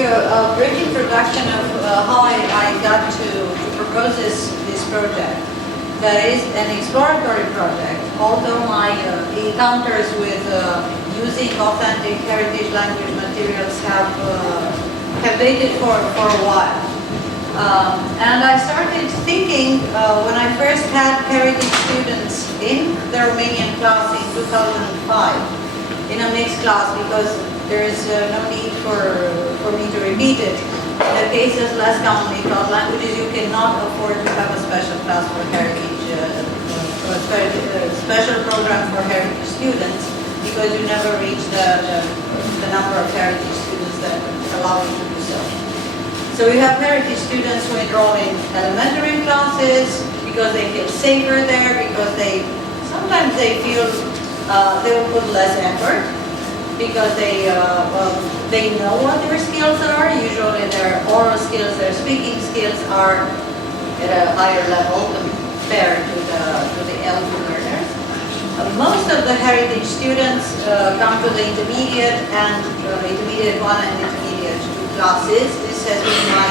you a brief introduction of how I got to propose this project. That is an exploratory project, although my encounters with using authentic heritage language materials have dated for a while. And I started thinking when I first had heritage students in the Romanian class in 2005, in a mixed class, because there is no need for me to repeat it. In the cases less commonly taught languages, you cannot afford to have a special class for heritage, or a special program for heritage students, because you never reach the number of heritage students that allow you to do so. So we have heritage students who enroll in elementary classes because they feel safer there, because sometimes they feel they will put less effort, because they know what their skills are. Usually their oral skills, their speaking skills are at a higher level compared to the elder learners. Most of the heritage students come to the intermediate and intermediate 1 and intermediate 2 classes. This has been my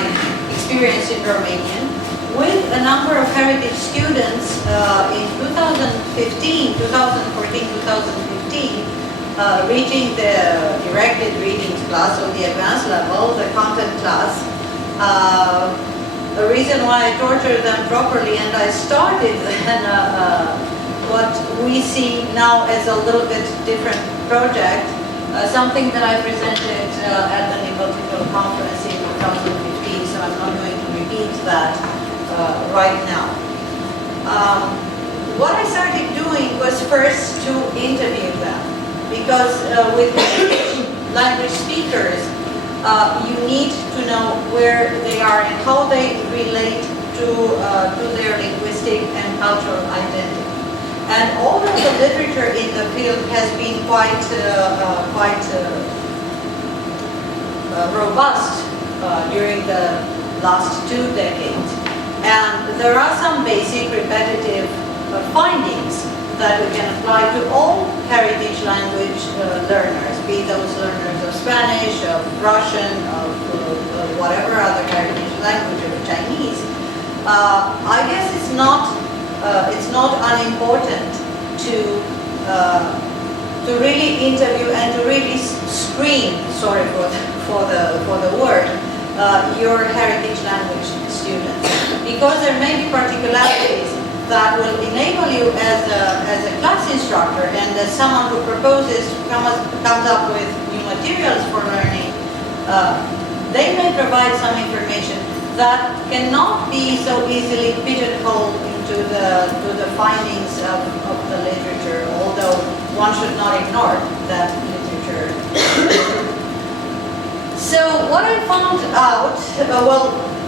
experience in Romanian. With a number of heritage students in 2014, 2015, reaching the directed readings class, or the advanced level, the content class. The reason why I tortured them properly, and I started then what we see now as a little bit different project, something that I presented at the Multiple Conference in 2015, so I'm not going to repeat that right now. What I started doing was first to interview them, because with language speakers, you need to know where they are and how they relate to their linguistic and cultural identity. And all of the literature in the field has been quite robust during the last 2 decades. And there are some basic repetitive findings that we can apply to all heritage language learners, be those learners of Spanish, of Russian, of whatever other heritage language, or Chinese. I guess it's not unimportant to really interview and to really screen, sorry for the word, your heritage language students, because there may be particularities that will enable you as a class instructor and as someone who comes up with new materials for learning. They may provide some information that cannot be so easily pigeonholed into the findings of the literature, although one should not ignore that literature. So what I found out,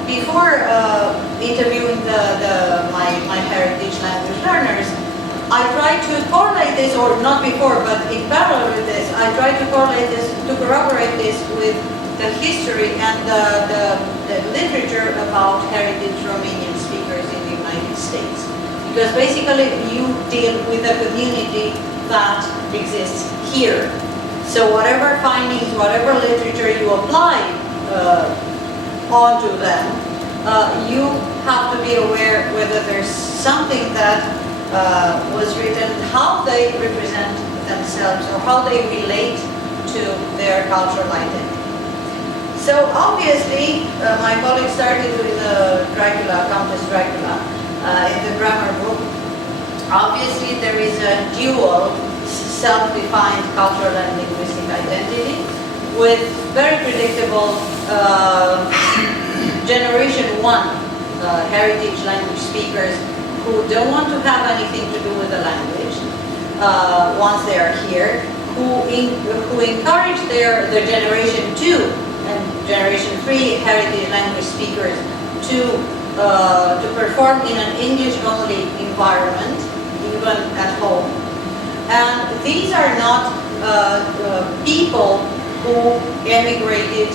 before interviewing my heritage language learners, I tried to correlate this, or not before, but in parallel with this, I tried to correlate this, to corroborate this with the history and the literature about heritage Romanian speakers in the United States. Because basically you deal with a community that exists here. So whatever findings, whatever literature you apply onto them, you have to be aware whether there's something that was written, how they represent themselves, or how they relate to their cultural identity. So obviously, my colleague started with Dracula, Countess Dracula, in the grammar book. Obviously, there is a dual self-defined cultural and linguistic identity with very predictable generation 1 heritage language speakers who don't want to have anything to do with the language once they are here, who encourage their generation 2 and generation 3 heritage language speakers to perform in an English-only environment, even at home. And these are not people who emigrated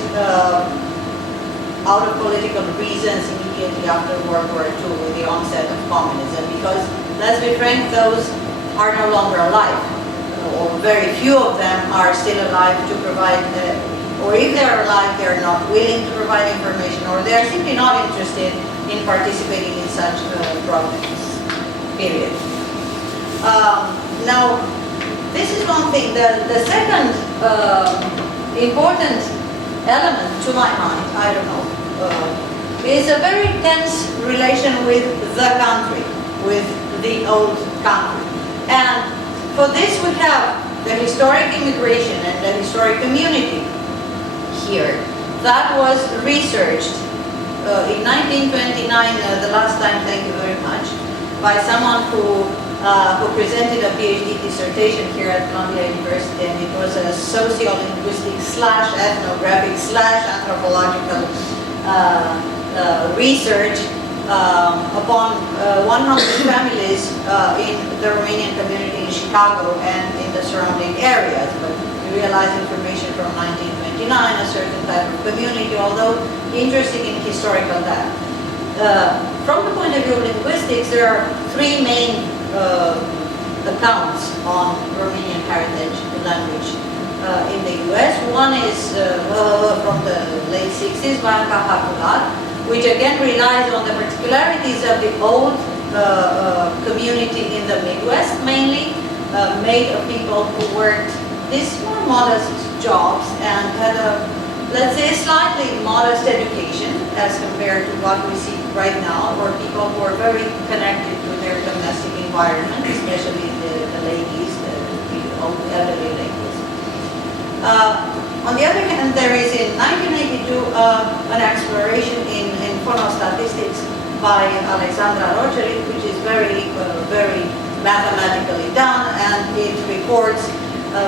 out of political reasons immediately after World War II with the onset of communism, because, let's be frank, those are no longer alive, or very few of them are still alive to provide or if they are alive, they're not willing to provide information, or they are simply not interested in participating in such projects, period. Now, this is one thing. The second important element, to my mind, I don't know, is a very tense relation with the country, with the old country. And for this we have the historic immigration and the historic community here. That was researched in 1929, the last time, thank you very much, by someone who presented a PhD dissertation here at Columbia University, and it was a sociolinguistic / ethnographic / anthropological research upon 100 families in the Romanian community in Chicago and in the surrounding areas. But we realized information from 1929, a certain type of community, although interesting in historical data. From the point of view of linguistics, there are three main accounts on Romanian heritage language in the US. One is from the late 60s by Anca Hacular, which again relies on the particularities of the old community in the Midwest, mainly made of people who worked these more modest jobs and had a, let's say, slightly modest education as compared to what we see right now, or people who are very connected to their domestic environment, especially the ladies, the old elderly ladies. On the other hand, there is in 1982 an exploration in phonostatistics by Alexandra Rogeric, which is very mathematically done, and it records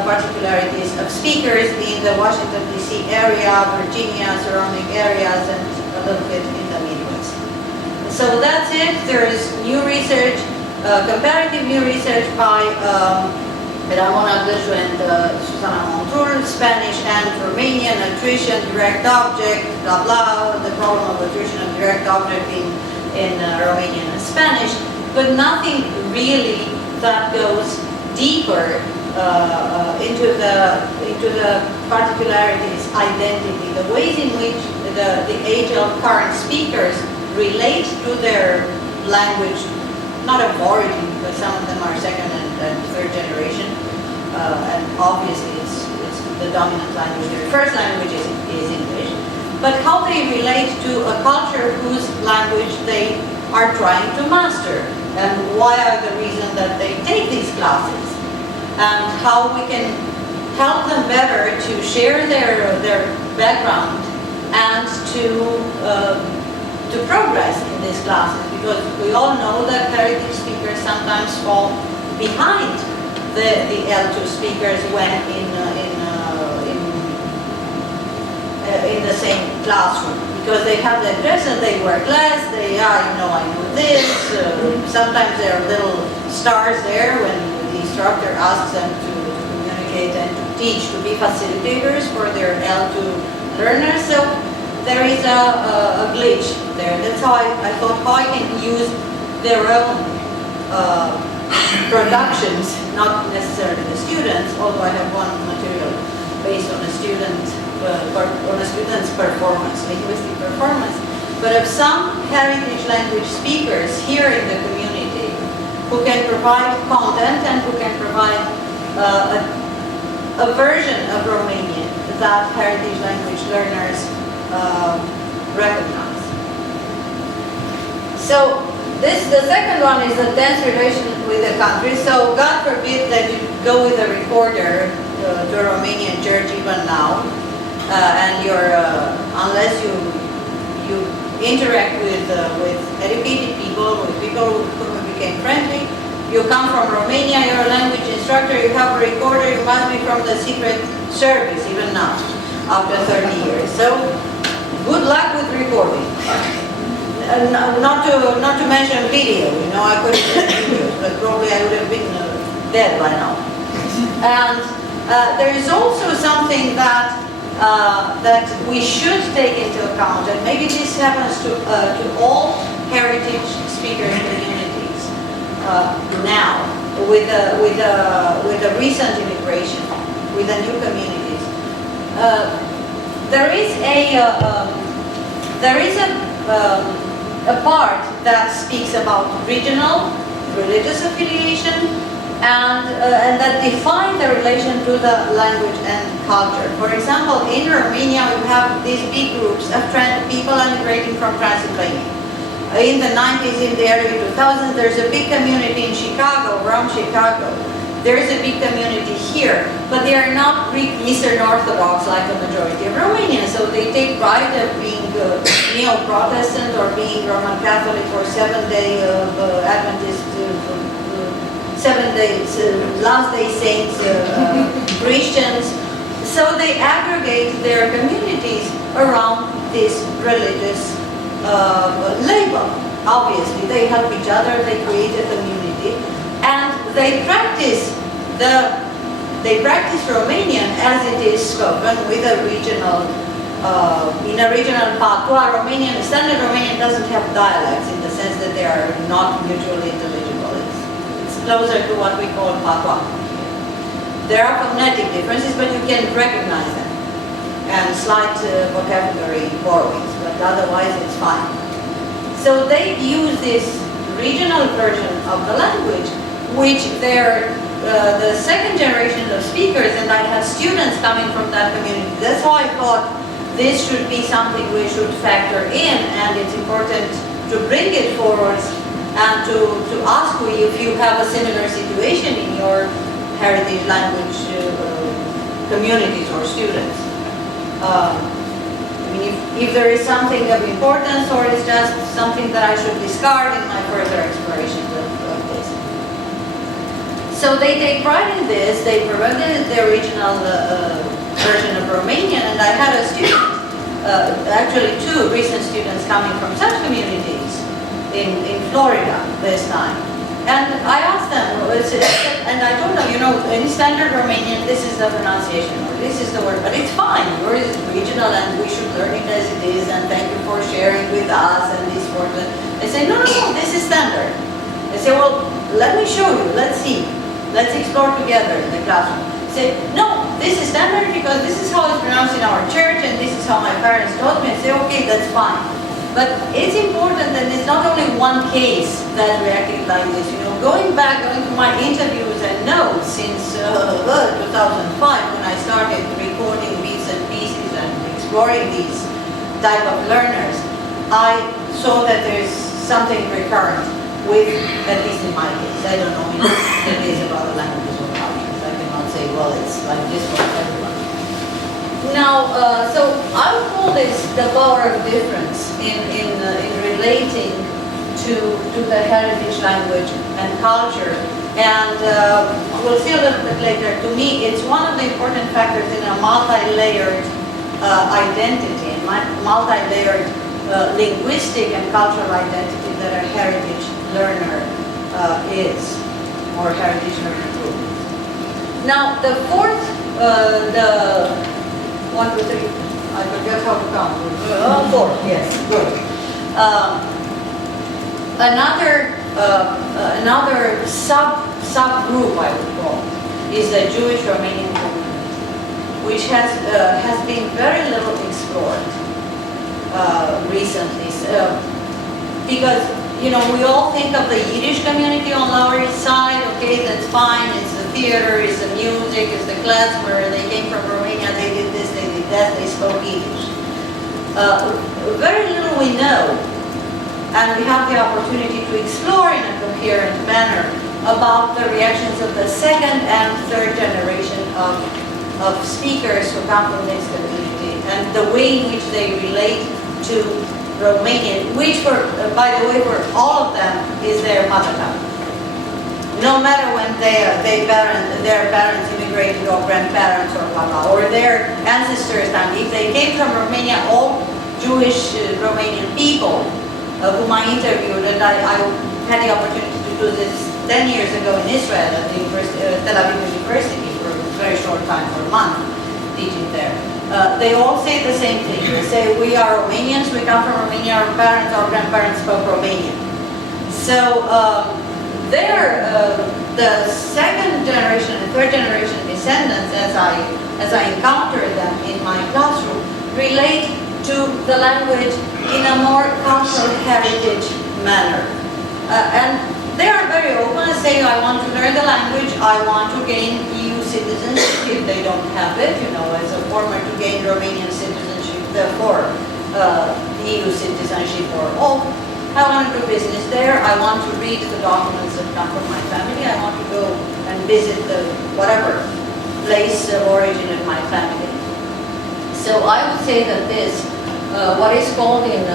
particularities of speakers in the Washington, D.C. area, Virginia, surrounding areas, and a little bit in the Midwest. So that's it. There is new research, comparative new research by Ramona Gâju and Susana Montrul, Spanish and Romanian, attrition, direct object, blah blah, the problem of attrition and direct object in Romanian and Spanish, but nothing really that goes deeper into the particularities, identity, the ways in which the age of current speakers relate to their language, not of origin, because some of them are second and third generation, and obviously it's the dominant language. Their first language is English, but how they relate to a culture whose language they are trying to master, and why are the reasons that they take these classes, and how we can help them better to share their background and to progress in these classes, because we all know that heritage speakers sometimes fall behind the L2 speakers when in the same classroom, because they have the dress and they work less, they are, I know this, sometimes there are little stars there when the instructor asks them to communicate and to teach, to be facilitators for their L2 learners, so there is a glitch there. That's how I thought how I can use their own productions, not necessarily the students, although I have one material based on a student's performance, linguistic performance, but of some heritage language speakers here in the community who can provide content and who can provide a version of Romanian that heritage language learners recognize. So the second one is a tense relation with the country. So God forbid that you go with a recorder to a Romanian church even now, and you're unless you interact with educated people, with people who became friendly. You come from Romania, you're a language instructor, you have a recorder, you must be from the Secret Service even now, after 30 years. So good luck with recording. Not to mention video, I could have done videos, but probably I would have been dead by now. And there is also something that we should take into account, and maybe this happens to all heritage speaker communities now, with the recent immigration, with the new communities. there is a part that speaks about regional religious affiliation and that define the relation to the language and culture. For example, in Romania we have these big groups of people immigrating from Transylvania. In the 90s, in the early 2000s, there's a big community in Chicago, around Chicago. There's a big community here, but they are not Greek Eastern Orthodox like the majority of Romanians, so they take pride of being Neo-Protestant or being Roman Catholic or Seventh-day Adventist, 7 days, last day saints, Christians. So they aggregate their communities around this religious label. Obviously, they help each other, they create a community, and they practice Romanian as it is spoken with a regional, in a regional patois. Romanian, standard Romanian doesn't have dialects in the sense that they are not mutually intelligible. It's closer to what we call patois. There are phonetic differences, but you can recognize them, and slight vocabulary borrowings, but otherwise it's fine. So they use this regional version of the language, which they're the second generation of speakers, and I have students coming from that community. That's why I thought this should be something we should factor in, and it's important to bring it forward and to ask you if you have a similar situation in your heritage language communities or students. I mean, if there is something of importance, or it's just something that I should discard in my further exploration of this. So they take pride in this. They promoted the original version of Romanian, and I had a student, actually 2 recent students coming from such communities in Florida this time. And I asked them, and I told them, you know, in standard Romanian, this is the pronunciation, or this is the word, but it's fine. Yours is regional, and we should learn it as it is, and thank you for sharing with us, and this word. They say, no, this is standard. They say, well, let me show you, let's see. Let's explore together in the classroom. Say, no, this is standard because this is how it's pronounced in our church, and this is how my parents taught me. I say, okay, that's fine. But it's important that it's not only one case that reacted like this. You know, going to my interviews and notes since 2005, when I started recording bits and pieces and exploring these type of learners, I saw that there's something recurrent with, at least in my case. I don't know if it is about languages or cultures. I cannot say, well, it's like this for everyone. Now, so I would call this the power of difference in relating to the heritage language and culture. And we'll see a little bit later. To me, it's one of the important factors in a multi-layered identity, and multi-layered linguistic and cultural identity that a heritage learner is, or heritage learner group. Now, the fourth, the 1, 2, 3, I forget how to count. 4, yes, good. Another subgroup, I would call, is the Jewish Romanian community, which has been very little explored recently. Because, you know, we all think of the Yiddish community on Lower East Side. Okay, that's fine. It's the theater, it's the music, it's the klezmer. They came from Romania. They did this, they did that. They spoke Yiddish. Very little we know, and we have the opportunity to explore in a coherent manner about the reactions of the second and third generation of speakers who come from this community, and the way in which they relate to Romanian, which, by the way, for all of them is their mother tongue. No matter when their parents immigrated, or grandparents, or blah blah, or their ancestors' tongue. If they came from Romania, all Jewish Romanian people whom I interviewed, and I had the opportunity to do this 10 years ago in Israel at the Tel Aviv University for a very short time, for a month, teaching there. They all say the same thing. They say, we are Romanians, we come from Romania, our parents, our grandparents spoke Romanian. So the second generation and third generation descendants, as I encountered them in my classroom, relate to the language in a more cultural heritage manner. And they are very open and say, I want to learn the language, I want to gain EU citizenship if they don't have it, you know, as a former to gain Romanian citizenship, therefore EU citizenship for all. I want to do business there, I want to read the documents that come from my family, I want to go and visit the whatever place of origin of my family. So I would say that this, what is called in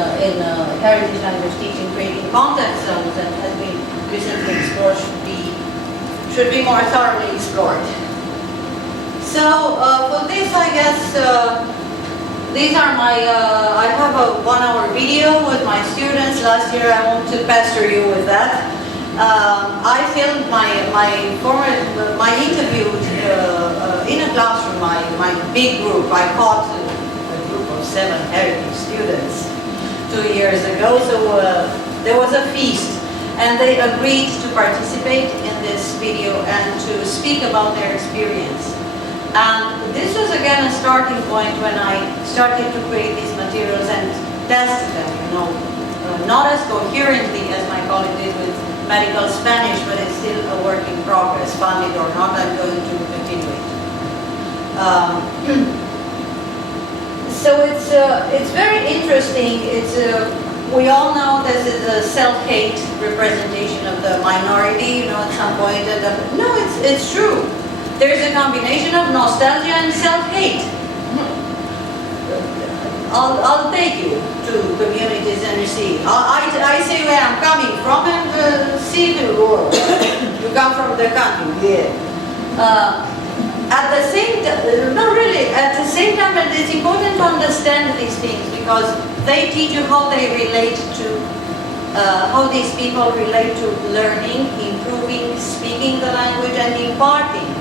heritage language teaching, creating contact zones, and has been recently explored, should be more thoroughly explored. So for this, I guess these are my. I have a 1-hour video with my students last year. I won't pester you with that. I filmed my interview in a classroom. My big group. I taught a group of 7 heritage students 2 years ago. So there was a feast. And they agreed to participate in this video and to speak about their experience. And this was again a starting point when I started to create these materials and test them, you know, not as coherently as my colleague did with medical Spanish, but it's still a work in progress, funded or not, I'm going to continue it. So it's very interesting. We all know this is a self-hate representation of the minority, you know, at some point. No, it's true. There's a combination of nostalgia and self-hate. I'll take you to communities and you see. I say where I'm coming from and see the world. You come from the country, yeah. At the same time, no really, at the same time, it's important to understand these things because they teach you how they relate to, how these people relate to learning, improving, speaking the language, and imparting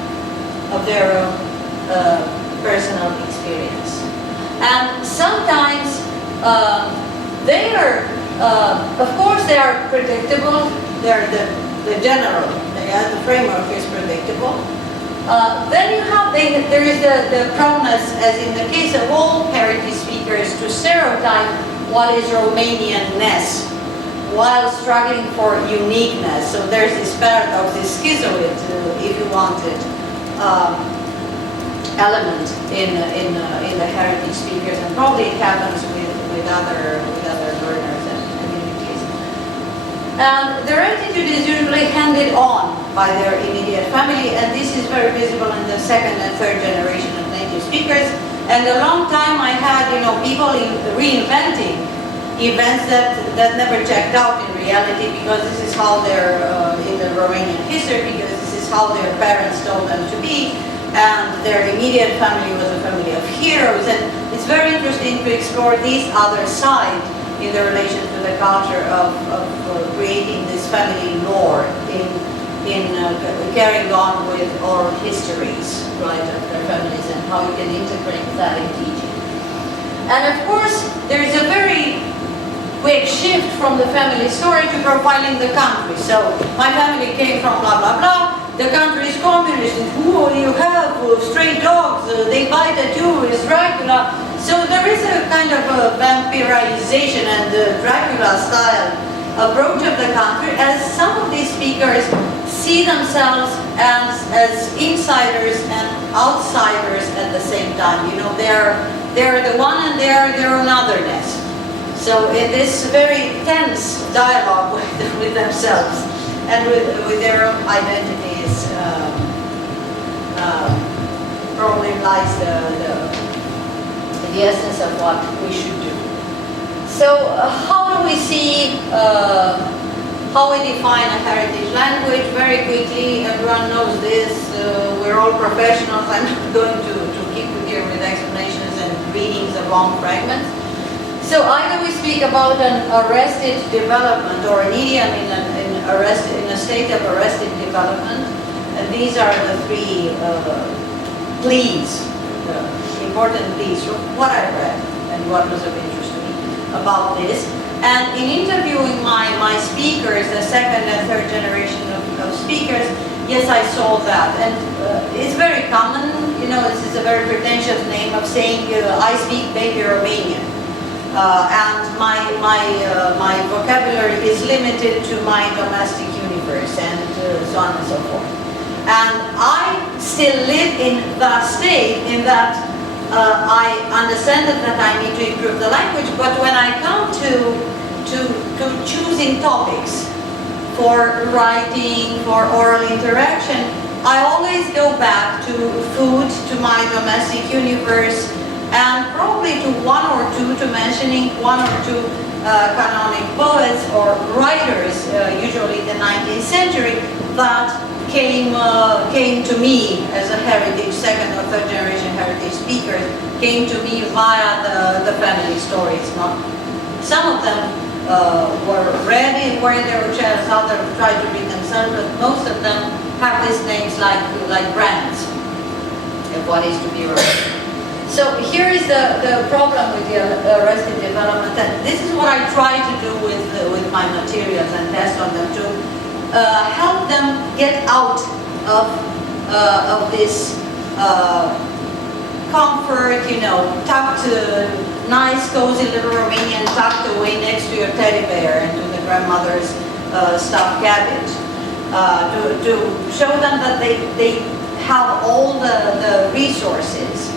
of their own personal experience. And sometimes they are, of course, they are predictable. They're the general, the framework is predictable. Then you have, there is the proneness, as in the case of all heritage speakers, to stereotype what is Romanian-ness while struggling for uniqueness. So there's this paradox, this schizoid, if you want it, element in the heritage speakers, and probably it happens with other learners and communities. And their attitude is usually handed on by their immediate family, and this is very visible in the 2nd and 3rd generation of native speakers. And a long time I had, you know, people reinventing events that never checked out in reality, because this is how they're in the Romanian history, because this is how their parents told them to be, and their immediate family was a family of heroes. And it's very interesting to explore this other side in the relation to the culture of creating this family lore in carrying on with oral histories, right, of their families, and how you can integrate that in teaching. And of course, there is a very quick shift from the family story to profiling the country. So, my family came from blah, blah, blah. The country is communist. Who you have stray dogs, they bite at you, it's Dracula. So there is a kind of a vampirization and Dracula-style approach of the country, as some of these speakers see themselves as insiders and outsiders at the same time. You know, they're the one and they're their own otherness. So in this very tense dialogue with themselves and with their own identities, probably lies the essence of what we should do. So how do we see, how we define a heritage language? Very quickly, everyone knows this, we're all professionals. I'm not going to keep you here with explanations and readings of long fragments. So either we speak about an arrested development or an idiom in a state of arrested development, and these are the 3 pleas, important pleas from what I read and what was of interest to me about this. And in interviewing my speakers, the 2nd and 3rd generation of speakers, Yes, I saw that, and it's very common. You know, this is a very pretentious name of saying I speak baby Romanian, and my vocabulary is limited to my domestic universe, and so on and so forth. And I still live in that state, in that I understand that I need to improve the language, but when I come to choosing topics for writing, for oral interaction, I always go back to food, to my domestic universe, and probably to one or two, to mentioning one or two canonic poets or writers, usually the 19th century, that came to me as a heritage, second or third generation heritage speakers, came to me via the family stories. Not some of them were read where they were children, others tried to read themselves, but most of them have these names like brands of what is to be read. So here is the problem with the arrested development, and this is what I try to do with my materials and test on them to help them get out of this comfort, you know, tucked, nice, cozy little Romanian tucked away next to your teddy bear and to the grandmother's stuffed cabbage. To show them that they have all the resources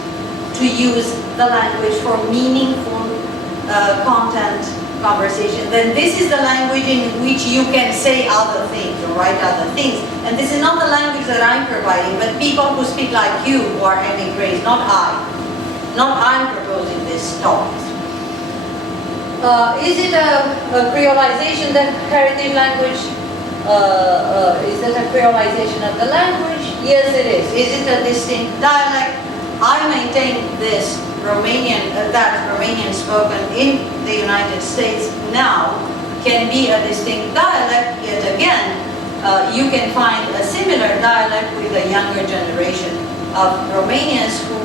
to use the language for meaningful content conversation. Then this is the language in which you can say other things or write other things. And this is not the language that I'm providing, but people who speak like you, who are emigres, not I. Not I'm proposing this topic. Is it a creolization, the heritage language? Is it a creolization of the language? Yes, it is. Is it a distinct dialect? I maintain this Romanian, that Romanian spoken in the United States now can be a distinct dialect. Yet again, you can find a similar dialect with a younger generation of Romanians who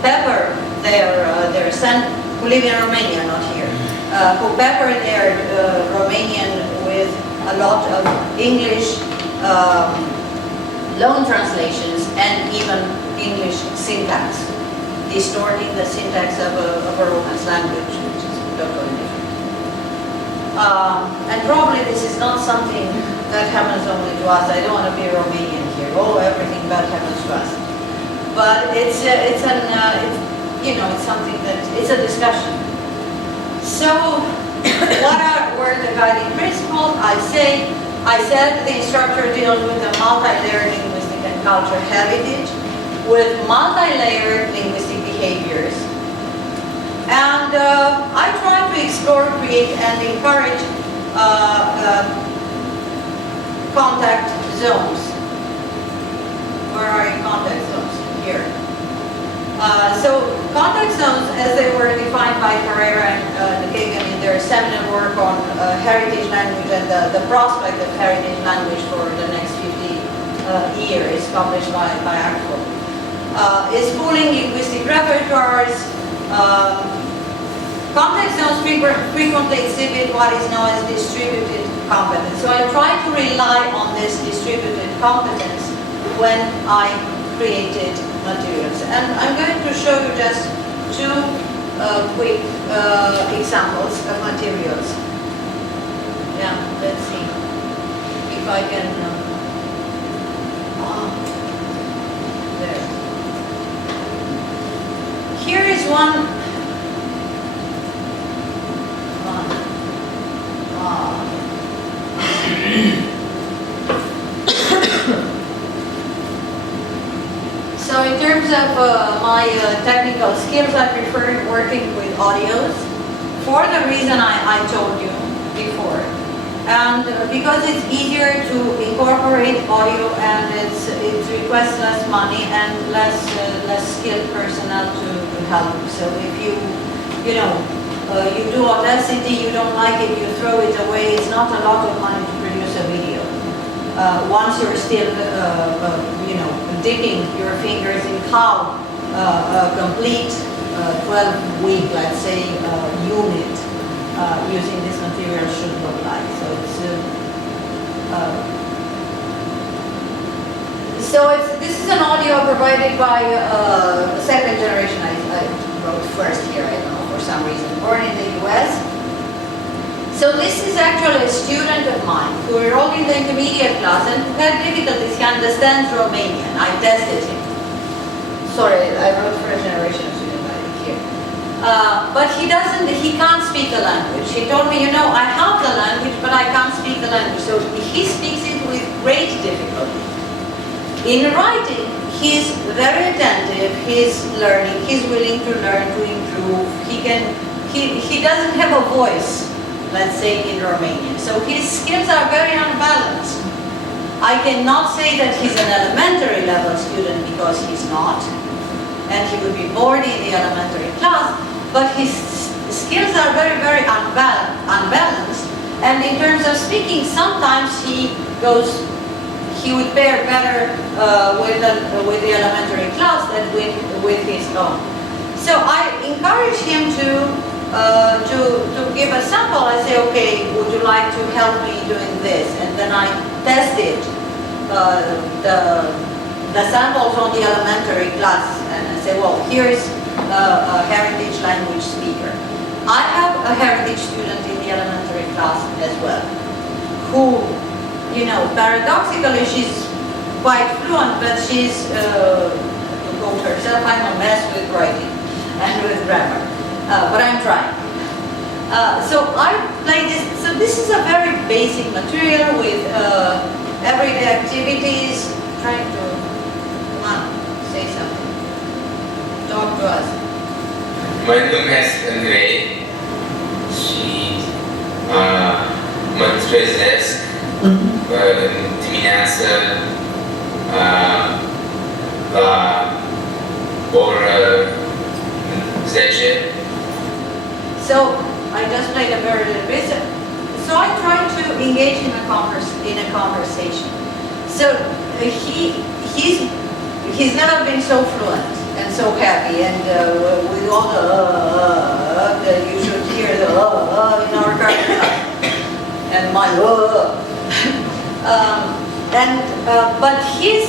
pepper their son, who live in Romania, not here, who pepper their Romanian with a lot of English loan translations and even English syntax, distorting the syntax of a Romance language, which is totally different. And probably this is not something that happens only to us. I don't want to be Romanian here. Oh, everything bad happens to us. But it's you know, it's something that, it's a discussion. So, what were the guiding principles? I said the instructor deals with the multi-layered linguistic and cultural heritage, with multi-layered linguistic behaviors. And I try to explore, create, and encourage contact zones. Where are your contact zones? Here. So contact zones, as they were defined by Pereira and Kagan in their seminal work on heritage language and the prospect of heritage language for the next 50 years, published by ACFO, is pooling linguistic repertoires. Context zones frequently exhibit what is known as distributed competence. So I try to rely on this distributed competence when I created materials. And I'm going to show you just two quick examples of materials. Yeah, let's see if I can. There. Here is one. So in terms of my technical skills, I prefer working with audios for the reason I told you before. And because it's easier to incorporate audio and it requests less money and less skilled personnel to help. So if you do Audacity, you don't like it, you throw it away, it's not a lot of money to produce a video. Once you're still, dipping your fingers in how a complete 12-week, let's say, unit using this material should look like. So it's So this is an audio provided by the second generation. I wrote first here, I don't know, for some reason, born in the US. So this is actually a student of mine who enrolled in the intermediate class and who had difficulties. He understands Romanian. I tested him. Sorry, I wrote first generation student here. But he can't speak the language. He told me, you know, I have the language, but I can't speak the language. So he speaks it with great difficulty. In writing, he's very attentive, he's learning, he's willing to learn, to improve. He doesn't have a voice, let's say, in Romanian. So his skills are very unbalanced. I cannot say that he's an elementary level student because he's not, and he would be bored in the elementary class, but his skills are very, very unbalanced. And in terms of speaking, sometimes he would pair better with the elementary class than with his own. So I encourage him to give a sample. I say, okay, would you like to help me doing this? And then I tested the samples on the elementary class, and I say, well, here's a heritage language speaker. I have a heritage student in the elementary class as well, who, you know, paradoxically, she's quite fluent, but she's, to quote herself, I'm a mess with writing and with grammar, but I'm trying. So I play this, so this is a very basic material with everyday activities, trying to, come on, say something, talk to us. Mă numesc Andrei și mă trezesc dimineața la ora 10. So I just played a very little bit. So I try to engage in a conversation. So he's never been so fluent and so happy, and with all the you should hear the in our car, and my but his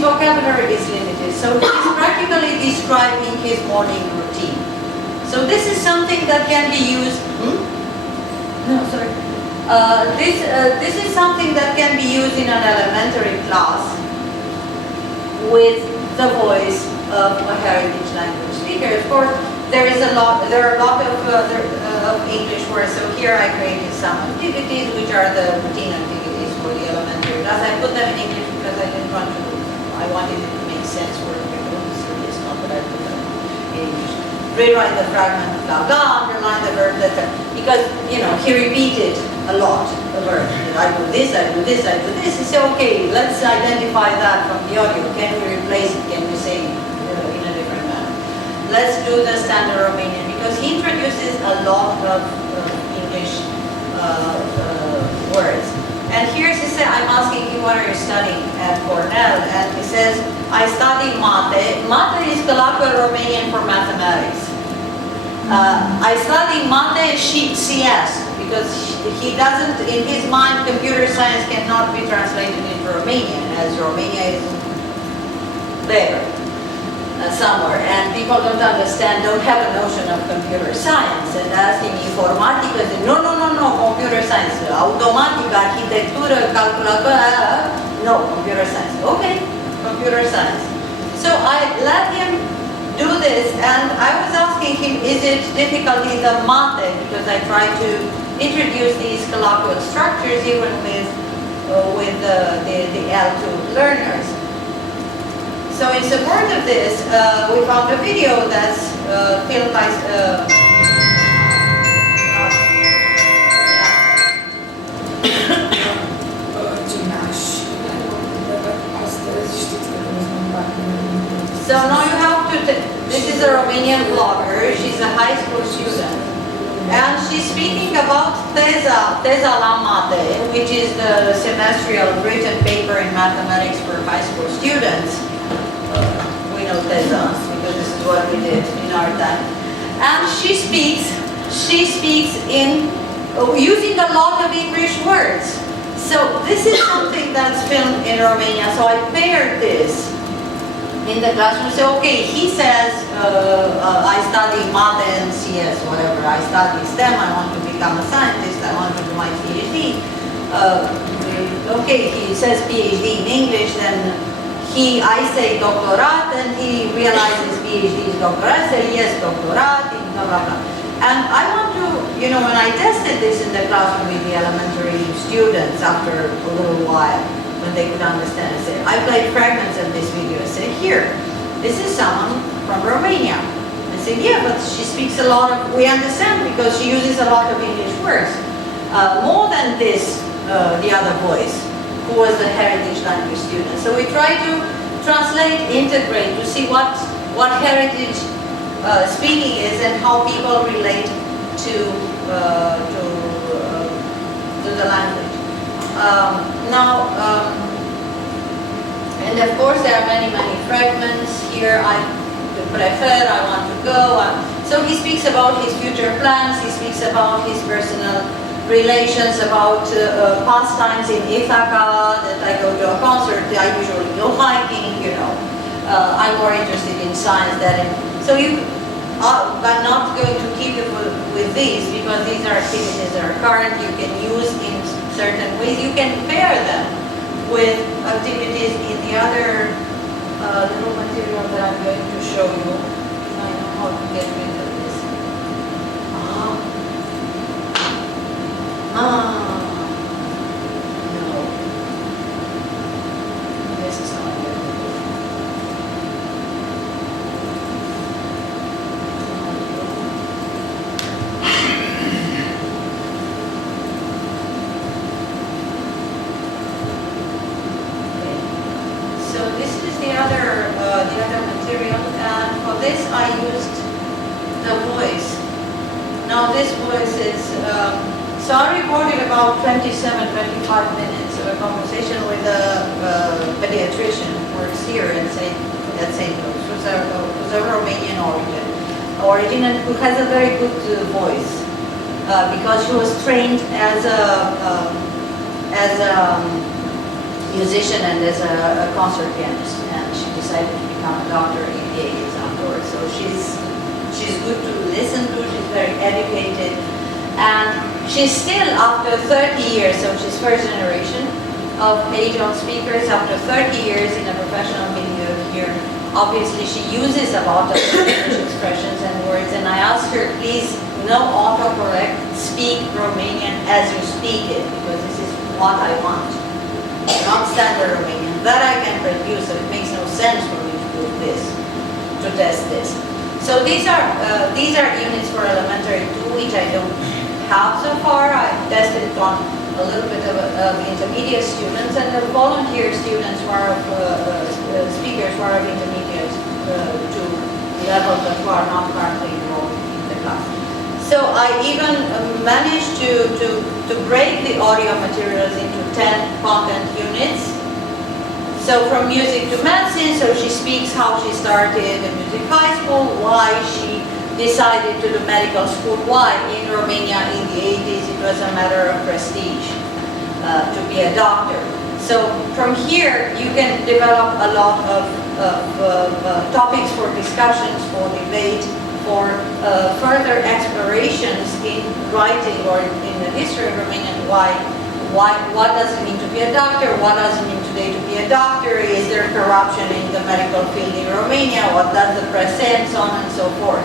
vocabulary is limited, so he's practically describing his morning routine. So this is something that can be used. No, sorry. This is something that can be used in an elementary class with the voice of a heritage language speaker. Of course, there are a lot of English words. So here I created some activities, which are the routine activities for the elementary class. I put them in English because I wanted it to make sense for people who serious, not that I put them in English. Rewrite the fragment, blah blah, underline the verb, because you know he repeated a lot the verb. I do this, I do this, I do this. He said, okay, let's identify that from the audio. Can we replace it? Can we say it in a different manner? Let's do the standard Romanian, because he introduces a lot of English words. And here he said, I'm asking him, what are you studying at Cornell? And he says, I study mate. Mate is colloquial Romanian for mathematics. I study mate și CS, because he doesn't, in his mind, computer science cannot be translated into Romanian, as Romania is there somewhere. And people don't understand, don't have a notion of computer science. And asking informatică, no, computer science. Automatică, arhitectură, calculator, no, computer science. Okay, computer science. So I let him do this, and I was asking him, is it difficult in the mate? Because I try to introduce these colloquial structures even with the L2 learners. So in support of this, we found a video that's filmed by So now you have to, this is a Romanian blogger, she's a high school student, and she's speaking about Teza la Mate, which is the semestrial written paper in mathematics for high school students. We know Teza, because this is what we did in our time. And she speaks in, using a lot of English words. So this is something that's filmed in Romania. So I paired this in the classroom. So okay, he says, I study math and CS, whatever. I study STEM. I want to become a scientist. I want to do my PhD. Okay, he says PhD in English. Then I say doctorate, and he realizes PhD is doctorate. I say yes, doctorate, blah blah blah. And I want to, when I tested this in the classroom with the elementary students after a little while, when they could understand, I played fragments of this video. I said, here, this is someone from Romania. I said, yeah, but she speaks a lot of, we understand because she uses a lot of English words. More than this, the other voice, who was the heritage language student. So we try to translate, integrate, to see what heritage speaking is and how people relate to the language. And of course there are many fragments here. I prefer, I want to go. So he speaks about his future plans, he speaks about his personal relations, about pastimes in Ithaca, that I go to a concert, I usually go hiking, I'm more interested in science than in... So I'm not going to keep you with these because these are activities that are current, you can use in certain ways. You can pair them with activities in the other little material that I'm going to show you. I know how to get rid of this. No. This is not good. The other material, and for this I used the voice. Now this voice is, so I recorded about 25 minutes of a conversation with a pediatrician who works here at St. Luke's, who's a Romanian origin and who has a very good voice because she was trained as a musician and as a concert pianist, and she decided to become a doctor in the 80s afterwards. So she's good to listen to, she's very educated, and she's still, after 30 years, so she's first generation of age-old speakers, after 30 years in a professional milieu here, obviously she uses a lot of English expressions and words, and I asked her, please, no autocorrect, speak Romanian as you speak it, because this is what I want. Not standard Romanian. That I can produce, so it makes no sense for me to do this, to test this. So these are units for elementary 2, which I don't have so far. I tested it on a little bit of intermediate students and the volunteer students who are speakers who are of intermediate to level but who are not currently enrolled in the class. So I even managed to break the audio materials into 10 content units. So from music to medicine, so she speaks how she started in music high school, why she decided to do medical school, why in Romania in the 80s it was a matter of prestige to be a doctor. So from here you can develop a lot of topics for discussions, for debate, for further explorations in writing or in the history of Romania. What does it mean to be a doctor? What does it mean today to be a doctor? Is there corruption in the medical field in Romania? What does the press say, and so on and so forth.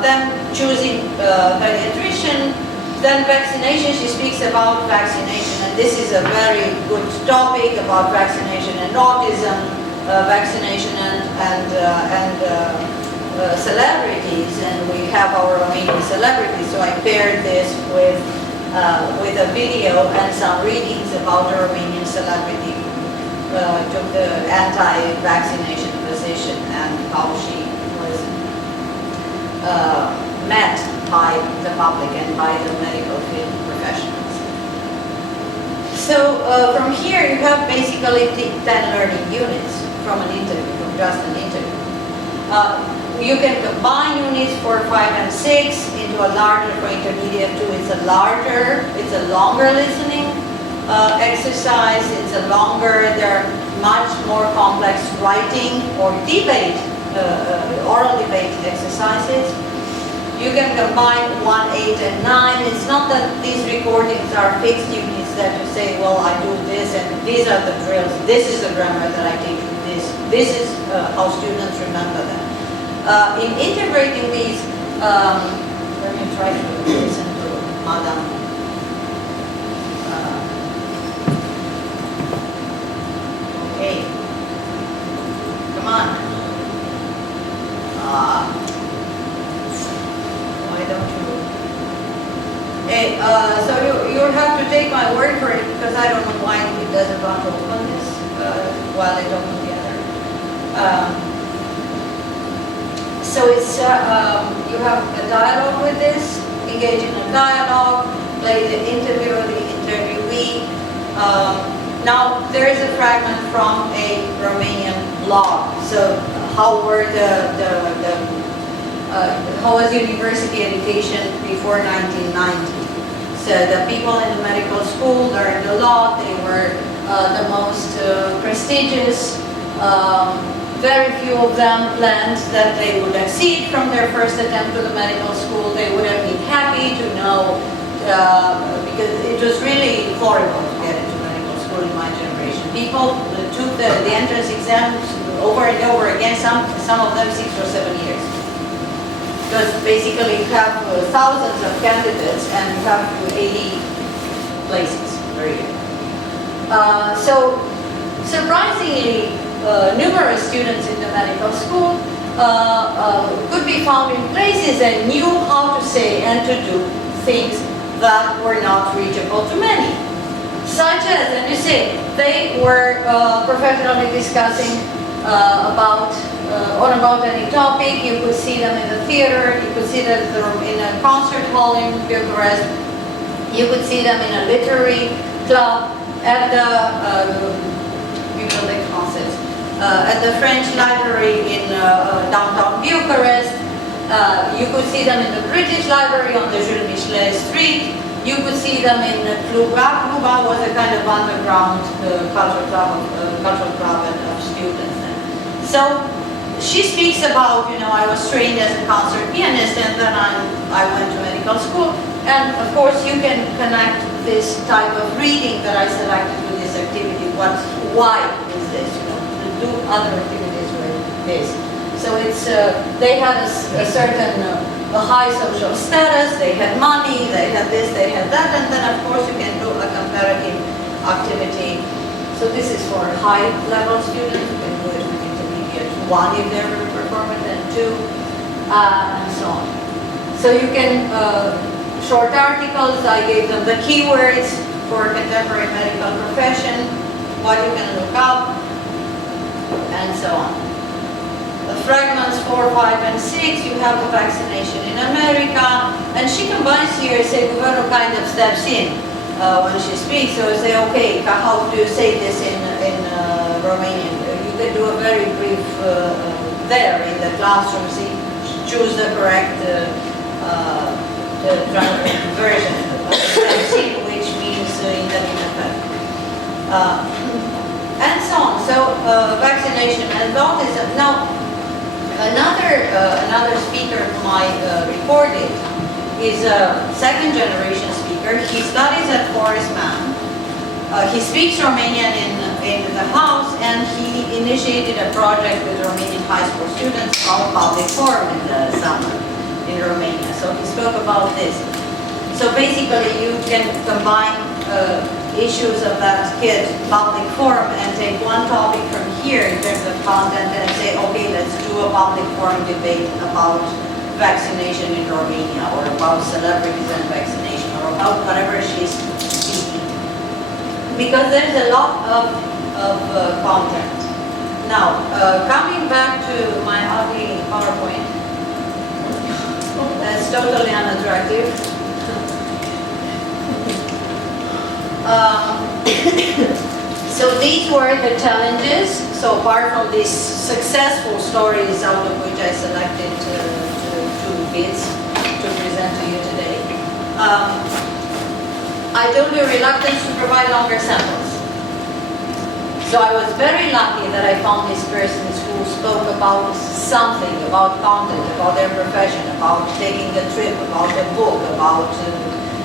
Then choosing pediatrician, then vaccination. She speaks about vaccination, and this is a very good topic about vaccination and autism, vaccination and celebrities, and we have our Romanian celebrities. So I paired this with a video and some readings about a Romanian celebrity who took the anti-vaccination position and how she was met by the public and by the medical field professionals. So from here you have basically 10 learning units from an interview, from just an interview. You can combine units 4, 5, and 6 into a larger for intermediate 2. It's a longer listening exercise. It's a longer, there are much more complex writing or debate, oral debate exercises. You can combine 1, 8, and 9. It's not that these recordings are fixed units that you say, well, I do this and these are the drills. This is the grammar that I teach with this. This is how students remember them. In integrating these, let me try to listen to Madam. Okay. Come on. Why don't you? Hey, so you have to take my word for it because I don't know why it doesn't want to open this while I don't put the other. So it's you have a dialogue with this, engage in a dialogue, play the interviewer, the interviewee. Now there is a fragment from a Romanian blog. So how were how was university education before 1990? So the people in the medical school learned a lot. They were the most prestigious. Very few of them planned that they would exceed from their first attempt to the medical school. They would have been happy to know, because it was really horrible to get into medical school in my generation. People took the entrance exams over and over again, some of them 6 or 7 years. Because basically you have thousands of candidates and you have 80 places per year. So surprisingly, numerous students in the medical school could be found in places and knew how to say and to do things that were not reachable to many. Such as, and you say, they were professionally discussing about any topic. You could see them in the theater, you could see them in a concert hall in Bucharest, you could see them in a literary club, at the at the French library in downtown Bucharest. You could see them in the British library on the Jules Michelet Street. You could see them in Cluba. Cluba was a kind of underground cultural club of students. So she speaks about, I was trained as a concert pianist and then I went to medical school. And of course you can connect this type of reading that I selected with this activity. Why is this? To do other activities with this. So it's, they had a certain a high social status, they had money, they had this, they had that, and then of course you can do a comparative activity. So this is for high level students, you can do it with intermediate 1 if they're very performant, and 2, and so on. So you can, short articles, I gave them the keywords for contemporary medical profession, what you can look up, and so on. The fragments 4, 5, and 6, you have the vaccination in America, and she combines here, say, Guvernul kind of steps in when she speaks, so say, okay, how do you say this in Romanian? You can do a very brief there in the classroom, see, choose the correct version of steps in, which means indefinite effect. And so on. So vaccination and autism. Now, another speaker whom I recorded is a second generation speaker. He studies at Forest Mann. He speaks Romanian in the house, and he initiated a project with Romanian high school students called Public Forum in the summer in Romania. So he spoke about this. So basically you can combine issues of that kid public forum and take one topic from here in terms of content and say, okay, let's do a public forum debate about vaccination in Romania, or about celebrities and vaccination, or about whatever she's speaking. Because there's a lot of content. Now, coming back to my ugly PowerPoint, that's totally unattractive. So these were the challenges. So apart from these successful stories, out of which I selected two bits to present to you today, I I told you reluctance to provide longer samples. So I was very lucky that I found these persons who spoke about something, about content, about their profession, about taking a trip, about a book, about,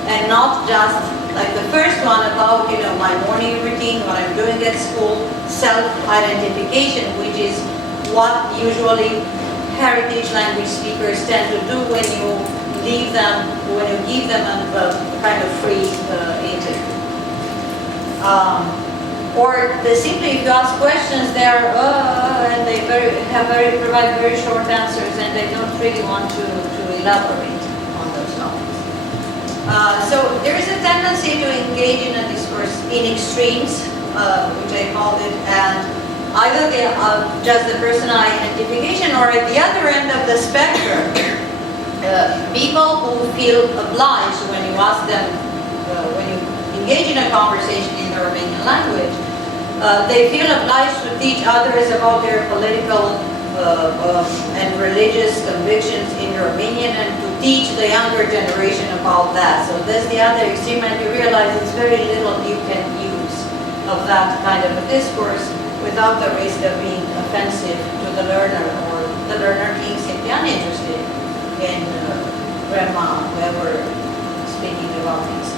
and not just like the first one about, my morning routine, what I'm doing at school, self-identification, which is what usually heritage language speakers tend to do when you give them a kind of free interview. Or they simply, if you ask questions, they're and they provide very short answers, and they don't really want to elaborate on those topics. So there is a tendency to engage in a discourse in extremes, which I called it, and either just the personal identification, or at the other end of the spectrum, people who feel obliged when you ask them, when you engage in a conversation in the Romanian language, they feel obliged to teach others about their political and religious convictions in Romanian, and to teach the younger generation about that. So that's the other extreme, and you realize it's very little you can use of that kind of a discourse without the risk of being offensive to the learner, or the learner being simply uninterested in grandma, whoever speaking about these.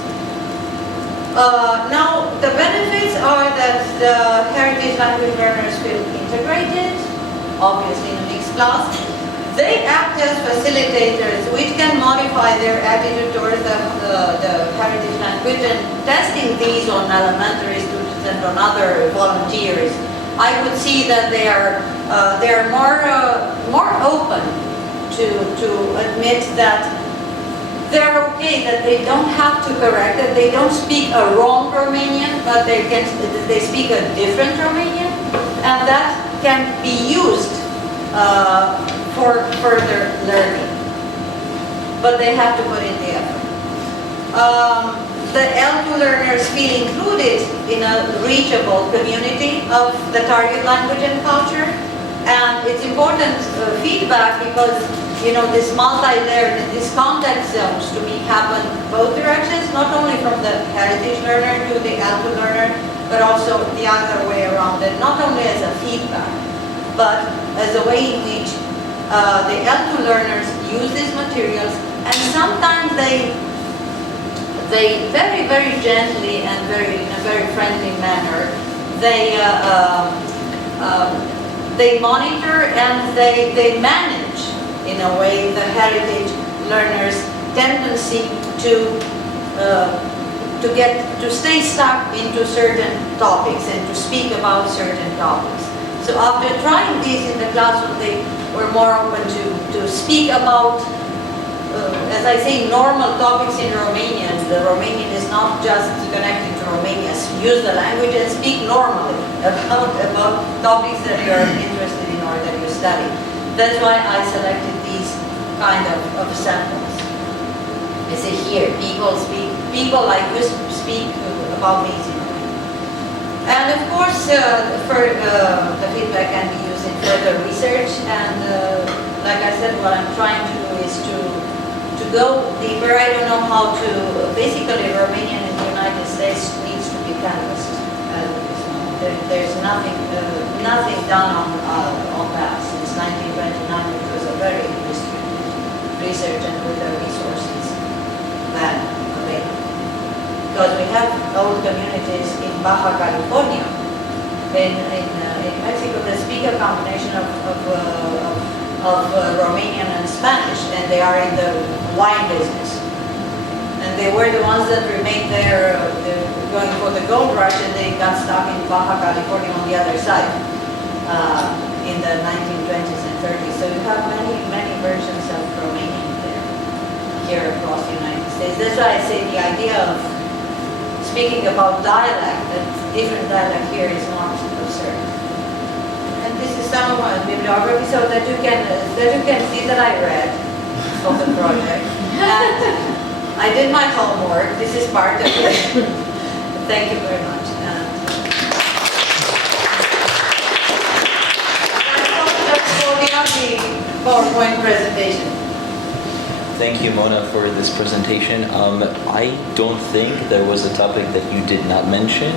Now, the benefits are that the heritage language learners feel integrated, obviously in a mixed class. They act as facilitators, which can modify their attitude towards the heritage language, and testing these on elementary students and on other volunteers. I would see that they are more open to admit that they're okay, that they don't have to correct, that they don't speak a wrong Romanian, but they speak a different Romanian, and that can be used for further learning. But they have to put in the effort. The L2 learners feel included in a reachable community of the target language and culture, and it's important feedback because this multi-layered, these context zones to me happen both directions, not only from the heritage learner to the L2 learner, but also the other way around, and not only as a feedback, but as a way in which the L2 learners use these materials, and sometimes they very, very gently and in a very friendly manner, they monitor and they manage in a way the heritage learners' tendency to stay stuck into certain topics and to speak about certain topics. So after trying these in the classroom, they were more open to speak about, as I say, normal topics in Romanian. The Romanian is not just connected to Romania. Use the language and speak normally about topics that you are interested in or that you study. That's why I selected these kind of samples. I say here, people like you speak about these in Romanian. And of course, the feedback can be used in further research, and like I said, what I'm trying to do is to go deeper. I don't know how to, basically Romanian in the United States needs to be canvassed. There's nothing done on that since 1929, which was a very interesting research and with the resources then available. Because we have old communities in Baja California, in Mexico, that speak a combination of Romanian and Spanish, and they are in the wine business. And they were the ones that remained there, going for the gold rush, and they got stuck in Baja California on the other side in the 1920s and 30s. So you have many versions of Romanian there, here across the United States. That's why I say the idea of speaking about dialect, that different dialect here is not absurd. And this is some of my bibliography, so that you can see that I read of the project. And I did my homework. This is part of it. Thank you very much. That's all just for the PowerPoint presentation. Thank you, Mona, for this presentation. I don't think there was a topic that you did not mention.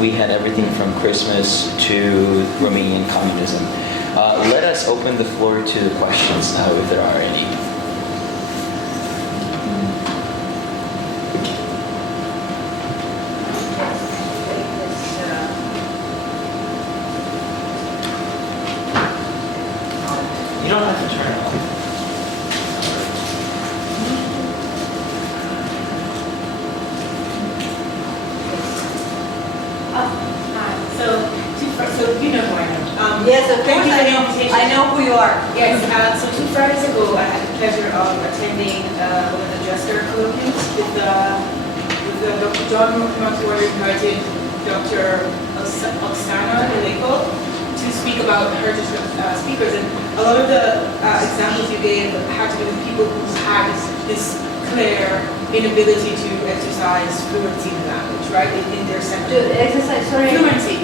We had everything from Christmas to Romanian communism. Let us open the floor to the questions now, if there are any. You don't have to turn it on. So you know who I am. Yes, of Thank course, you for I the know, invitation. I know who you are. Yes, so 2 Fridays ago, I had the pleasure of attending one of the Jester colloquiums with Dr. John Montewarder invited Dr. Oksana Mileko to speak about heritage speakers. And a lot of the examples you gave had to do with people who had this clear inability to exercise fluency in the language, right, in their To sector. exercise, sorry. Fluency.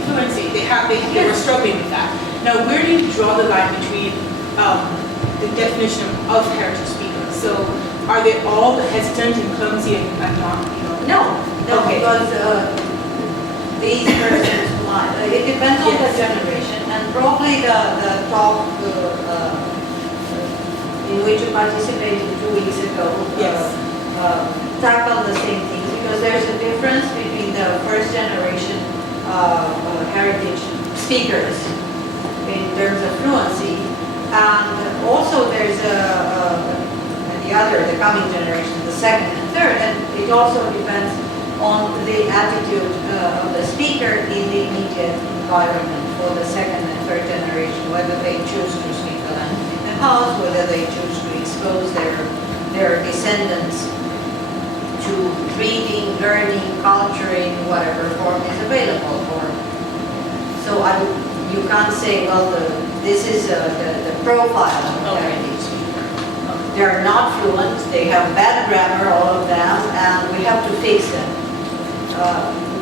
They were struggling with that. Now, where do you draw the line between the definition of heritage speakers? So, are they all hesitant and clumsy and not, No, Okay. because these persons, it depends on the Yes. generation, and probably the talk in which you participated 2 weeks ago Yes. tackled the same things, because there's a difference between the first generation heritage speakers in terms of fluency, and also there's the coming generation, the second and third, and it also depends on the attitude of the speaker in the immediate environment for the second and third generation, whether they choose to speak the language in the house, whether they choose to expose their descendants to reading, learning, culturing, whatever form is available. So you can't say, well, this is the profile of a heritage speaker. They're not fluent, they have bad grammar, all of them, and we have to fix them.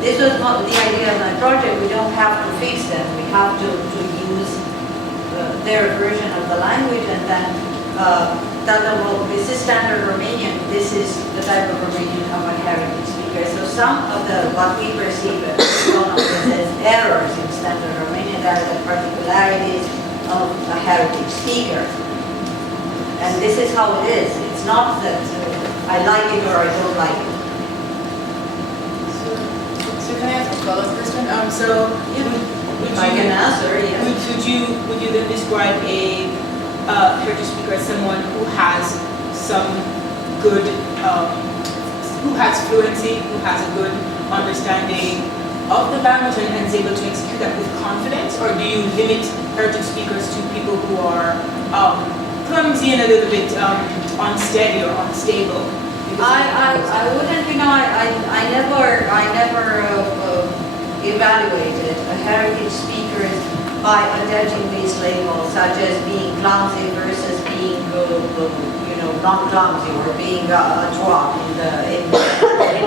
This was not the idea of my project. We don't have to fix them. We have to use their version of the language and then tell them, well, this is standard Romanian. This is the type of Romanian of a heritage speaker. So some of what we perceive as errors in standard Romanian are the particularities of a heritage speaker. And this is how it is. It's not that I like it or I don't like it. So can I ask a follow-up question? Would I can answer, yes. Would you then describe a heritage speaker as someone who has some good, who has fluency, who has a good understanding of the language and is able to execute that with confidence, or do you limit heritage speakers to people who are clumsy and a little bit unsteady or unstable? I wouldn't, I never evaluated a heritage speaker by attaching these labels, such as being clumsy versus being, not clumsy, or being a drop in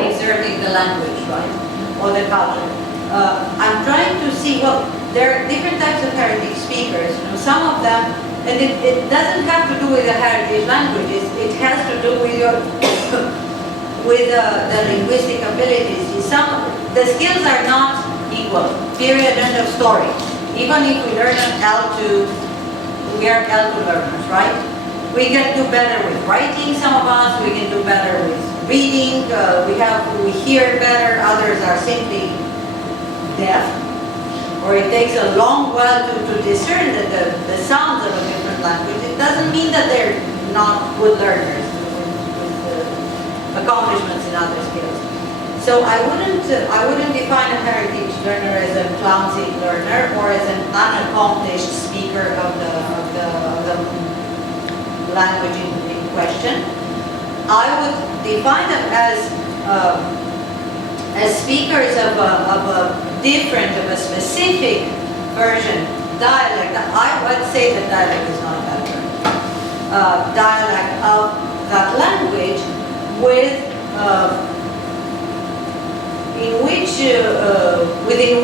exerting the language, right, or the culture. I'm trying to see, well, there are different types of heritage speakers. Some of them, and it doesn't have to do with the heritage languages. It has to do with the linguistic abilities. The skills are not equal. Period. End of story. Even if we learn an L2, we are L2 learners, right? We can do better with writing. Some of us, we can do better with reading. We hear better. Others are simply deaf. Or it takes a long while to discern the sounds of a different language. It doesn't mean that they're not good learners with accomplishments in other skills. So I wouldn't define a heritage learner as a clumsy learner or as an unaccomplished speaker of the language in question. I would define them as speakers of a specific version, dialect. I would say that dialect is not a bad word. Dialect of that language within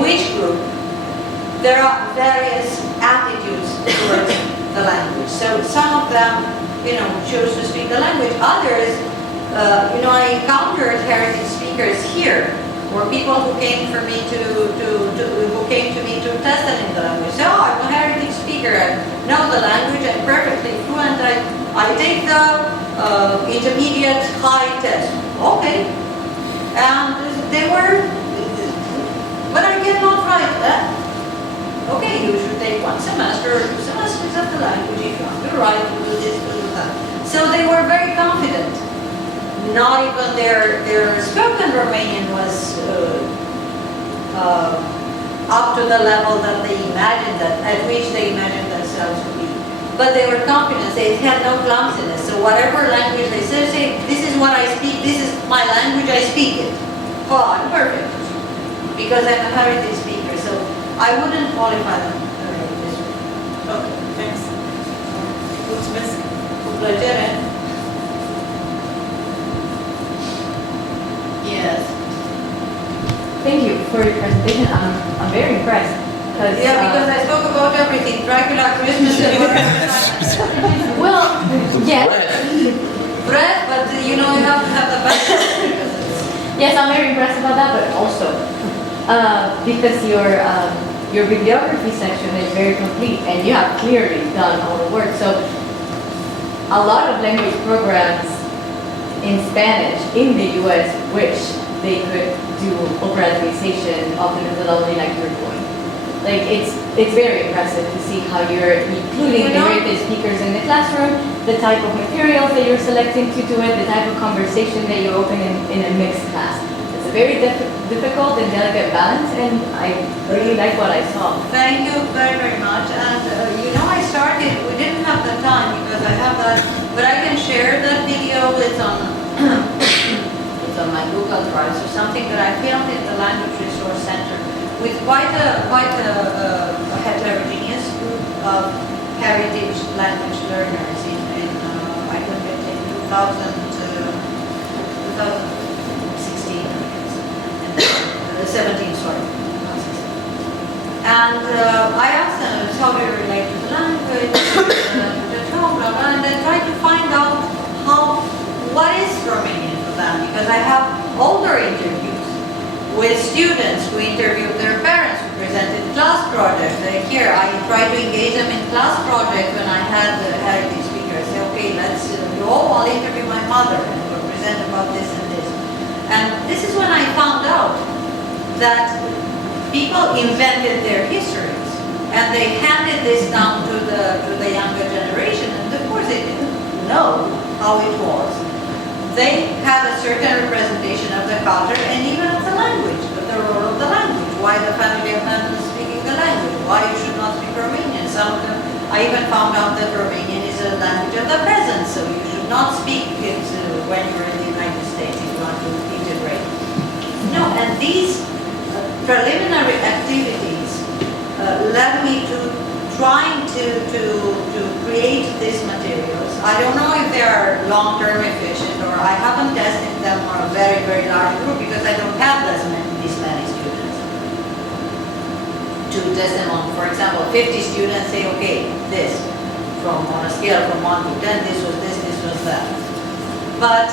which group there are various attitudes towards the language. So some of them chose to speak the language. Others, I encountered heritage speakers here, or people who came to me to test them in the language. So, I'm a heritage speaker. I know the language. I'm perfectly fluent. I take the intermediate high test. Okay, and they were, but I cannot write that. Okay, you should take 1 semester or 2 semesters of the language if you want to write, to do this, to do that. So they were very confident. Not even their spoken Romanian was up to the level that they imagined, at which they imagined themselves to be. But they were confident, they had no clumsiness. So whatever language they said, say, this is what I speak, this is my language, I speak it. Oh, I'm perfect. Because I'm a heritage speaker, so I wouldn't qualify them this way. Okay, thanks. Mulțumesc. Cu plăcere. Yes. Thank you for your presentation. I'm very impressed. Yeah, because I spoke about everything, Dracula, Christmas, and Well, yes. bread, but you have to have the balance. Yes, I'm very impressed about that, but also because your bibliography section is very complete and you have clearly done all the work. So a lot of language programs in Spanish in the US wish they could do popularization of the methodology like you're doing. Like it's very impressive to see how you're including the heritage speakers in the classroom, the type of materials that you're selecting to do it, the type of conversation that you open in a mixed class. It's a very difficult and delicate balance, and I really like what I saw. Thank you very, very much. And I started, we didn't have the time because I have that, but I can share that video. It's on it's on my Google Drive, so something that I filmed in the Language Resource Center with quite a heterogeneous group of heritage language learners in I think in 2016, 17, sorry. And I asked them how they relate to the language, the tone, blah, blah, and then try to find out what is Romanian for them, because I have older interviews with students who interviewed their parents, who presented class projects. Here, I try to engage them in class projects when I had the heritage speakers. Say, okay, I'll interview my mother and we'll present about this and this. And this is when I found out that people invented their histories and they handed this down to the younger generation, and of course they didn't know how it was. They had a certain representation of the culture and even of the language, of the role of the language, why the family of men is speaking the language, why you should not speak Romanian. Some of them, I even found out that Romanian is a language of the present, so you should not speak it when you're in the United States if you want to integrate. No, and these preliminary activities led me to trying to create these materials. I don't know if they are long-term efficient, or I haven't tested them on a very, very large group because I don't have this many students to test them on. For example, 50 students say, okay, this, on a scale from 1 to 10, this was this, this was that. But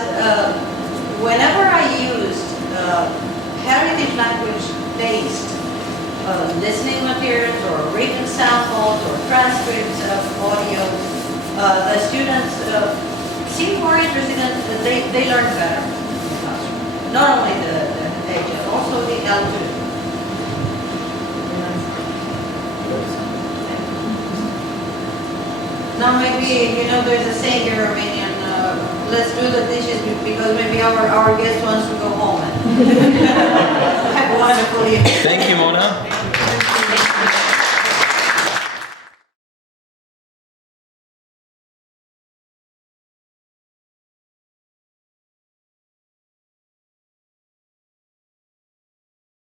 whenever I used heritage language-based listening materials or written samples or transcripts of audio, the students seem more interested and they learn better. Not only the HF, also the L2. Now maybe, there's a saying in Romanian, let's do the dishes because maybe our guest wants to go home. Have a wonderful evening. Thank you, Mona.